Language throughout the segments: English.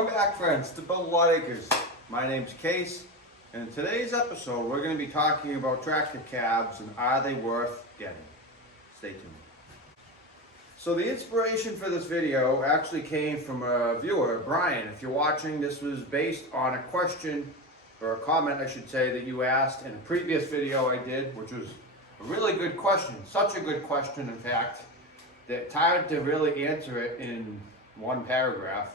Welcome back, friends, to Build a Lot Acres. My name's Case, and in today's episode we're going to be talking about tractor cabs and are they worth getting. Stay tuned. So the inspiration for this video actually came from a viewer, Brian. If you're watching, this was based on a question, or a comment I should say, that you asked in a previous video I did, which was a really good question. Such a good question, in fact, that it's hard to really answer it in one paragraph.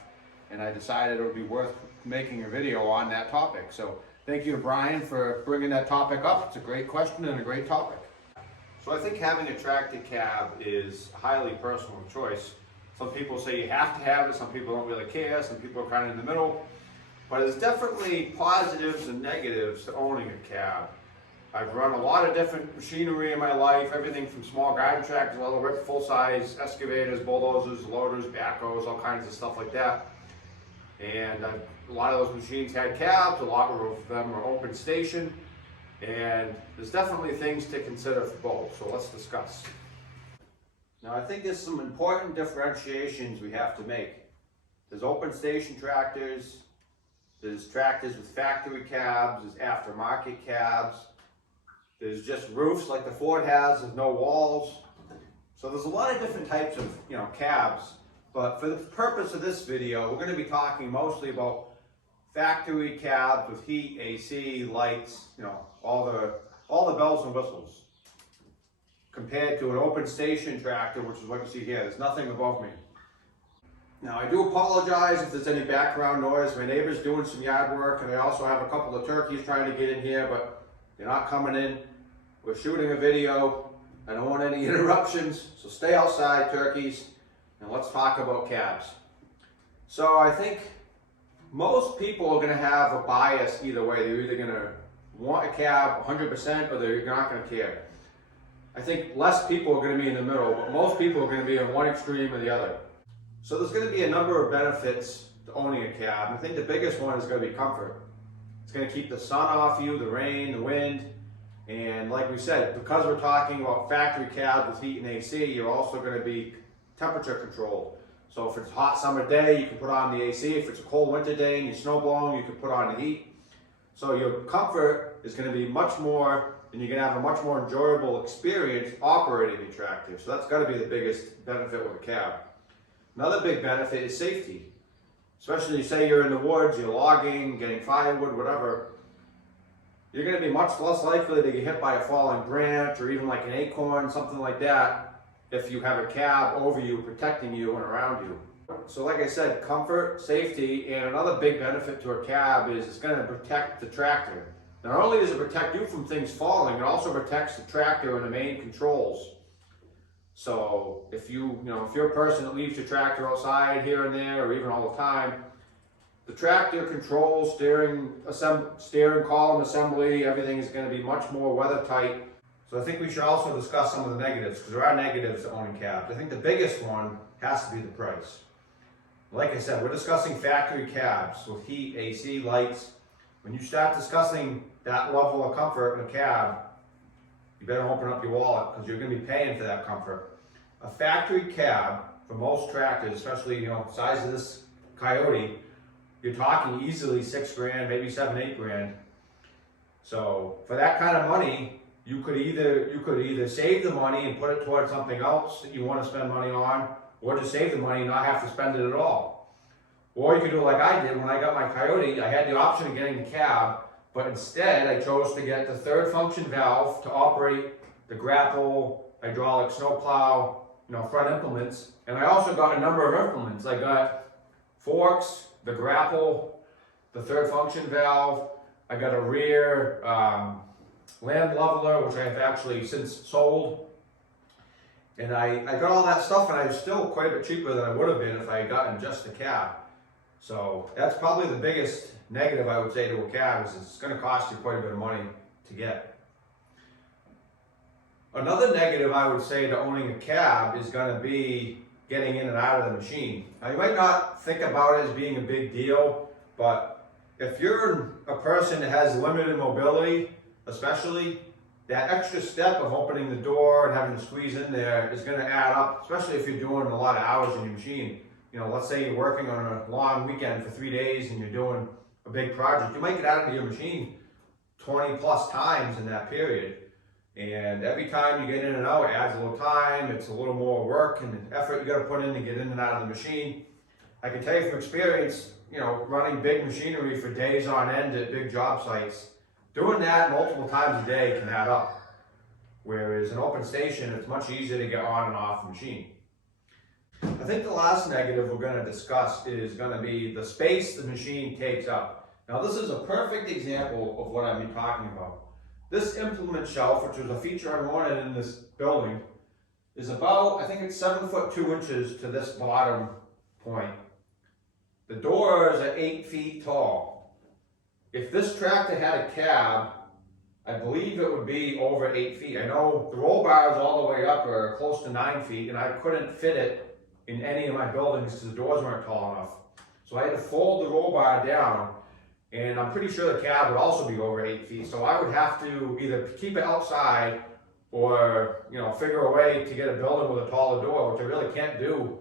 And I decided it would be worth making a video on that topic. So thank you to Brian for bringing that topic up. It's a great question and a great topic. So I think having a tractor cab is a highly personal choice. Some people say you have to have it, some people don't really care, some people are kind of in the middle. But there's definitely positives and negatives to owning a cab. I've run a lot of different machinery in my life, everything from small garden tractors all the way to full-size excavators, bulldozers, loaders, backhoes, all kinds of stuff like that. And a lot of those machines had cabs, a lot of them are open station, and there's definitely things to consider for both, so let's discuss. Now I think there's some important differentiations we have to make. There's open station tractors, there's tractors with factory cabs, there's aftermarket cabs, there's just roofs like the Ford has with no walls. So there's a lot of different types of cabs. But for the purpose of this video, we're going to be talking mostly about factory cabs with heat, AC, lights, all the bells and whistles, compared to an open station tractor, which is what you see here. There's nothing above me. Now I do apologize if there's any background noise. My neighbor's doing some yard work, and I also have a couple of turkeys trying to get in here, but they're not coming in. We're shooting a video. I don't want any interruptions, so stay outside, turkeys. And let's talk about cabs. So I think most people are going to have a bias either way. They're either going to want a cab 100% or they're not going to care. I think less people are going to be in the middle, but most people are going to be on one extreme or the other. So there's going to be a number of benefits to owning a cab. I think the biggest one is going to be comfort. It's going to keep the sun off you, the rain, the wind. And like we said, because we're talking about factory cabs with heat and AC, you're also going to be temperature controlled. So if it's a hot summer day, you can put on the AC. If it's a cold winter day and you're snow blowing, you can put on the heat. So your comfort is going to be much more, and you're going to have a much more enjoyable experience operating your tractor. So that's got to be the biggest benefit with a cab. Another big benefit is safety. Especially say you're in the woods, you're logging, getting firewood, whatever. You're going to be much less likely to get hit by a falling branch or even like an acorn, something like that, if you have a cab over you, protecting you and around you. So like I said, comfort, safety, and another big benefit to a cab is it's going to protect the tractor. Not only does it protect you from things falling, it also protects the tractor and the main controls. So if if you're a person that leaves your tractor outside here and there, or even all the time, the tractor controls, steering column assembly, everything is going to be much more weather tight. So I think we should also discuss some of the negatives, because there are negatives to owning cabs. I think the biggest one has to be the price. Like I said, we're discussing factory cabs with heat, AC, lights. When you start discussing that level of comfort in a cab, you better open up your wallet, because you're going to be paying for that comfort. A factory cab, for most tractors, especially the size of this Coyote, you're talking easily $6 grand, maybe $7, $8 grand. So for that kind of money, you could either save the money and put it towards something else that you want to spend money on, or just save the money and not have to spend it at all. Or you could do like I did when I got my Coyote. I had the option of getting the cab, but instead I chose to get the third function valve to operate the grapple, hydraulic snowplow, front implements. And I also got a number of implements. I got forks, the grapple, the third function valve. I got a rear land leveler, which I have actually since sold. And I got all that stuff, and I was still quite a bit cheaper than I would have been if I had gotten just the cab. So that's probably the biggest negative I would say to a cab, is it's going to cost you quite a bit of money to get. Another negative I would say to owning a cab is going to be getting in and out of the machine. Now you might not think about it as being a big deal, but if you're a person that has limited mobility, especially, that extra step of opening the door and having to squeeze in there is going to add up, especially if you're doing a lot of hours in your machine. let's say you're working on a long weekend for 3 days and you're doing a big project, you might get out of your machine 20 plus times in that period. And every time you get in and out, it adds a little time, it's a little more work and effort you got to put in to get in and out of the machine. I can tell you from experience, running big machinery for days on end at big job sites, doing that multiple times a day can add up. Whereas an open station, it's much easier to get on and off the machine. I think the last negative we're going to discuss is going to be the space the machine takes up. Now this is a perfect example of what I've been talking about. This implement shelf, which was a feature I wanted in this building, is about, I think it's 7 foot 2 inches to this bottom point. The doors are 8 feet tall. If this tractor had a cab, I believe it would be over 8 feet. I know the roll bars all the way up are close to 9 feet, and I couldn't fit it in any of my buildings because the doors weren't tall enough. So I had to fold the roll bar down, and I'm pretty sure the cab would also be over 8 feet. So I would have to either keep it outside or, figure a way to get a building with a taller door, which I really can't do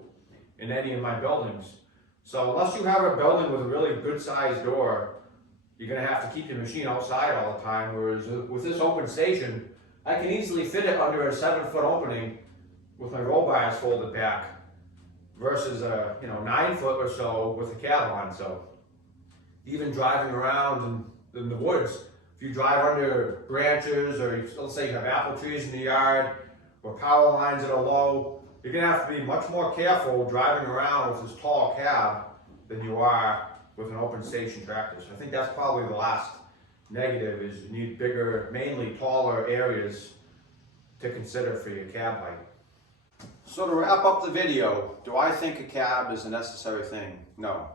in any of my buildings. So unless you have a building with a really good sized door, you're going to have to keep your machine outside all the time. Whereas with this open station, I can easily fit it under a 7 foot opening with my roll bars folded back versus a 9 foot or so with a cab on. So even driving around in the woods, if you drive under branches or let's say you have apple trees in the yard or power lines that are low, you're going to have to be much more careful driving around with this tall cab than you are with an open station tractor. So I think that's probably the last negative, is you need bigger, mainly taller areas to consider for your cab height. So to wrap up the video, do I think a cab is a necessary thing? No.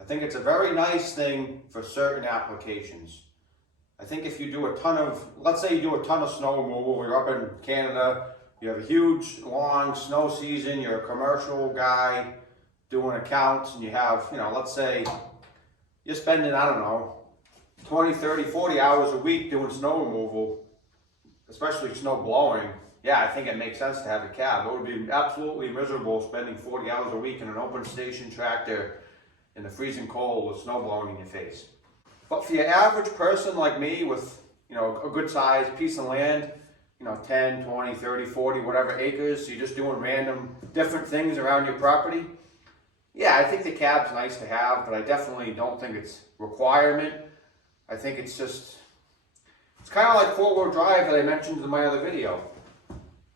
I think it's a very nice thing for certain applications. I think if you do a ton of, let's say you do a ton of snow removal, you're up in Canada, you have a huge, long snow season, you're a commercial guy doing accounts, and you have, let's say you're spending, 20, 30, 40 hours a week doing snow removal, especially snow blowing. Yeah, I think it makes sense to have a cab. It would be absolutely miserable spending 40 hours a week in an open station tractor in the freezing cold with snow blowing in your face. But for your average person like me with, a good sized piece of land, 10, 20, 30, 40, whatever acres, so you're just doing random different things around your property. Yeah, I think the cab's nice to have, but I definitely don't think it's a requirement. I think it's kind of like four-wheel drive that I mentioned in my other video.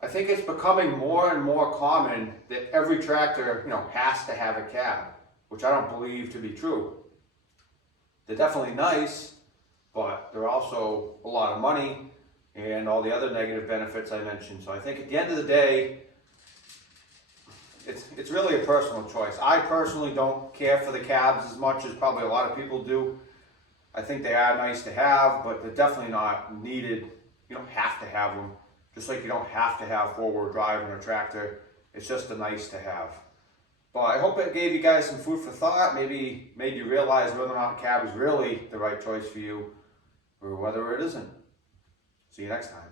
I think it's becoming more and more common that every tractor, has to have a cab, which I don't believe to be true. They're definitely nice, but they're also a lot of money and all the other negative benefits I mentioned. So I think at the end of the day, it's really a personal choice. I personally don't care for the cabs as much as probably a lot of people do. I think they are nice to have, but they're definitely not needed. You don't have to have them. Just like you don't have to have four-wheel drive in a tractor. It's just a nice to have. But I hope it gave you guys some food for thought, maybe made you realize whether or not a cab is really the right choice for you, or whether it isn't. See you next time.